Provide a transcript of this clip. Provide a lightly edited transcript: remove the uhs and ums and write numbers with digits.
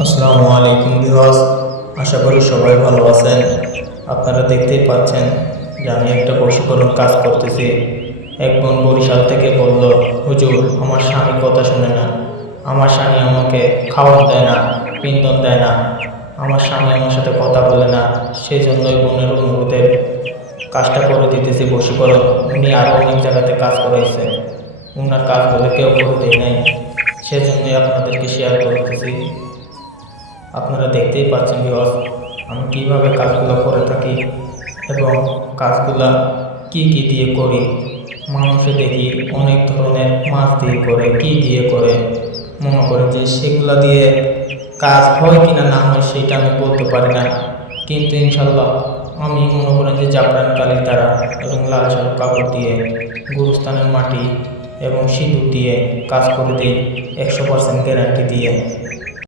আসসালামু আলাইকুম ভিউয়ার্স, আশা করি সবাই ভালো আছেন। আপনারা দেখতেই পাচ্ছেন যে আমি একটা বশীকরণ কাজ করতেছি। এক বোন বরিশাল থেকে বলল, হুজুর আমার স্বামী কথা শুনে না, আমার স্বামী আমাকে খাওয়ান দেয় না, পিন্দন দেয় না, আমার স্বামী আমার সাথে কথা বলে না। সেই জন্যই বোনের অনুরোধে কাজটা করে দিতেছি বশীকরণ। উনি আরও অনেক জায়গাতে কাজ করাইছে, উনার কাজ বলে কেউ করে দেয় নাই। সেজন্যই আপনাদেরকে শেয়ার করতেছি। আপনারা দেখতেই পাচ্ছেন ভিউয়ার্স, আমি কিভাবে কাজগুলো করে থাকি এবং কাজগুলা কি কি দিয়ে করি। মানুষে দেখি অনেক ধরনের মাছ দিয়ে করে, কি দিয়ে করে, মনে করে যে সেগুলা দিয়ে কাজ হয় কিনা না হয় সেটা আমি বলতে পারি না, কিন্তু ইনশাল্লাহ আমি মনে করেন যে জাফরান কালির দ্বারা এবং লাল সাদা কাপড় দিয়ে, গুরুস্থানের মাটি এবং সিঁদুর দিয়ে কাজ করে দিই 100% গ্যারান্টি দিয়ে।